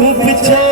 tu pichhe